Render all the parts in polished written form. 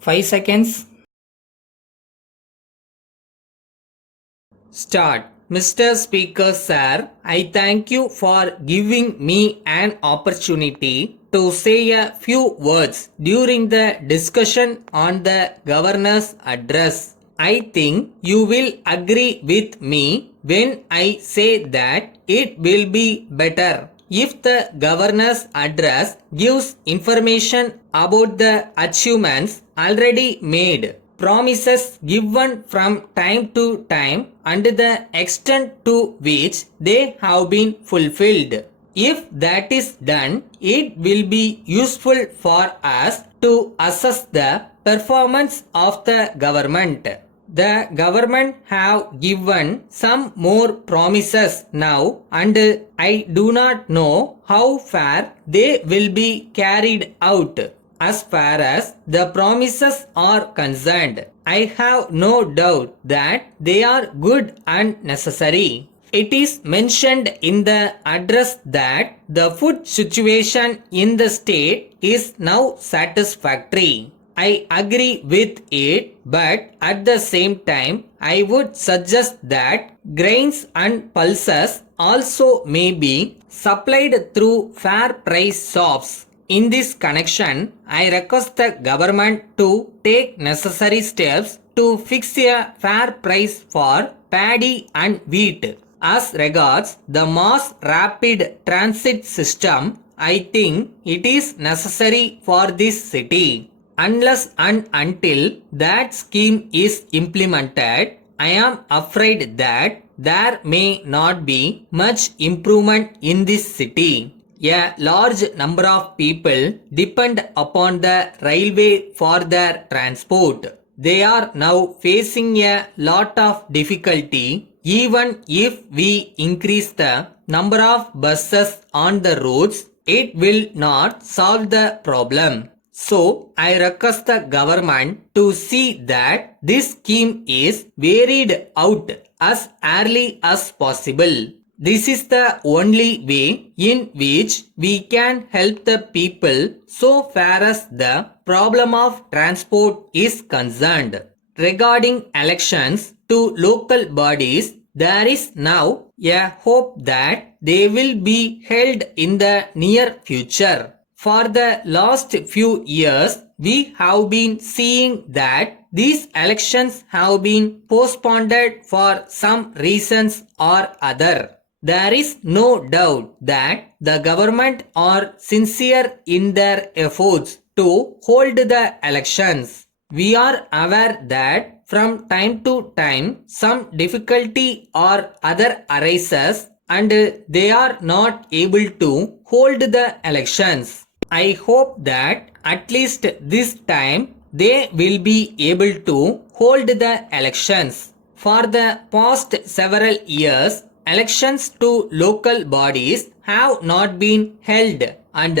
5 seconds. Start. Mr. Speaker, sir, I thank you for giving me an opportunity to say a few words during the discussion on the governor's address. I think you will agree with me when I say that it will be better if the governor's address gives information about the achievements already made, promises given from time to time, and the extent to which they have been fulfilled. If that is done, it will be useful for us to assess the performance of the government. The government have given some more promises now, and I do not know how far they will be carried out. As far as the promises are concerned, I have no doubt that they are good and necessary. It is mentioned in the address that the food situation in the state is now satisfactory. I agree with it, but at the same time, I would suggest that grains and pulses also may be supplied through fair price shops. In this connection, I request the government to take necessary steps to fix a fair price for paddy and wheat. As regards the mass rapid transit system, I think it is necessary for this city. Unless and until that scheme is implemented, I am afraid that there may not be much improvement in this city. A large number of people depend upon the railway for their transport. They are now facing a lot of difficulty. Even if we increase the number of buses on the roads, it will not solve the problem. So, I request the government to see that this scheme is varied out as early as possible. This is the only way in which we can help the people so far as the problem of transport is concerned. Regarding elections to local bodies, there is now a hope that they will be held in the near future. For the last few years, we have been seeing that these elections have been postponed for some reasons or other. There is no doubt that the government are sincere in their efforts to hold the elections. We are aware that from time to time some difficulty or other arises and they are not able to hold the elections. I hope that at least this time they will be able to hold the elections. For the past several years, elections to local bodies have not been held and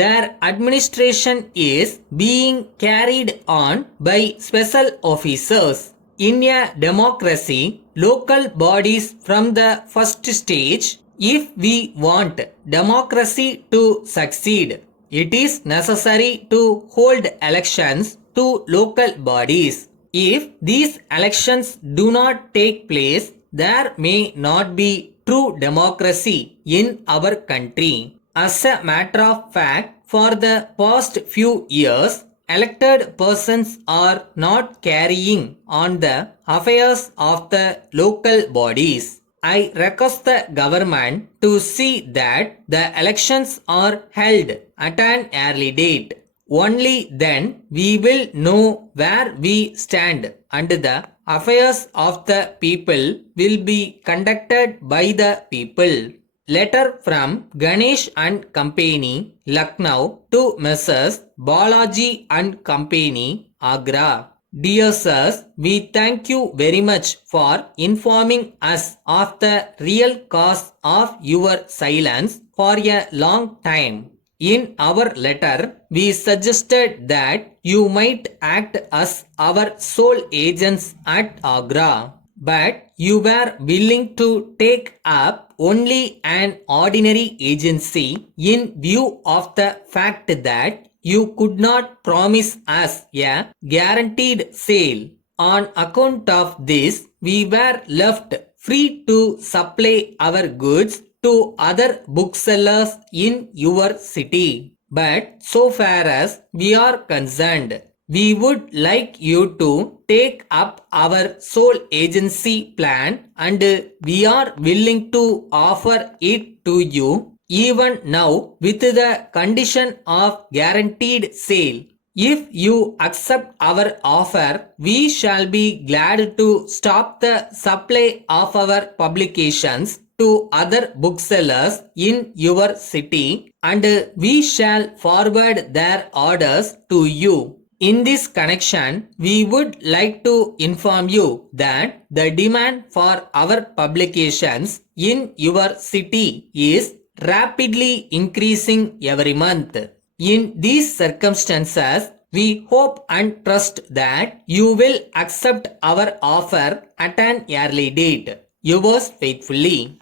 their administration is being carried on by special officers. In a democracy, local bodies from the first stage, if we want democracy to succeed, it is necessary to hold elections to local bodies. If these elections do not take place, there may not be true democracy in our country. As a matter of fact, for the past few years, elected persons are not carrying on the affairs of the local bodies. I request the government to see that the elections are held at an early date. Only then we will know where we stand and the affairs of the people will be conducted by the people. Letter from Ganesh and Company, Lucknow to Messrs. Balaji and Company, Agra. Dear sirs, we thank you very much for informing us of the real cause of your silence for a long time. In our letter, we suggested that you might act as our sole agents at Agra, but you were willing to take up only an ordinary agency in view of the fact that you could not promise us a guaranteed sale. On account of this, we were left free to supply our goods to other booksellers in your city. But so far as we are concerned, we would like you to take up our sole agency plan, and we are willing to offer it to you even now with the condition of guaranteed sale. If you accept our offer, we shall be glad to stop the supply of our publications to other booksellers in your city, and we shall forward their orders to you. In this connection, we would like to inform you that the demand for our publications in your city is rapidly increasing every month. In these circumstances, we hope and trust that you will accept our offer at an early date. Yours faithfully.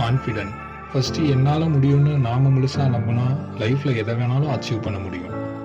Confident. First என்னால் முடியும்னு நாம முழுசாக நம்பினா லைஃப்பில் எதை வேணாலும் achieve பண்ண முடியும்.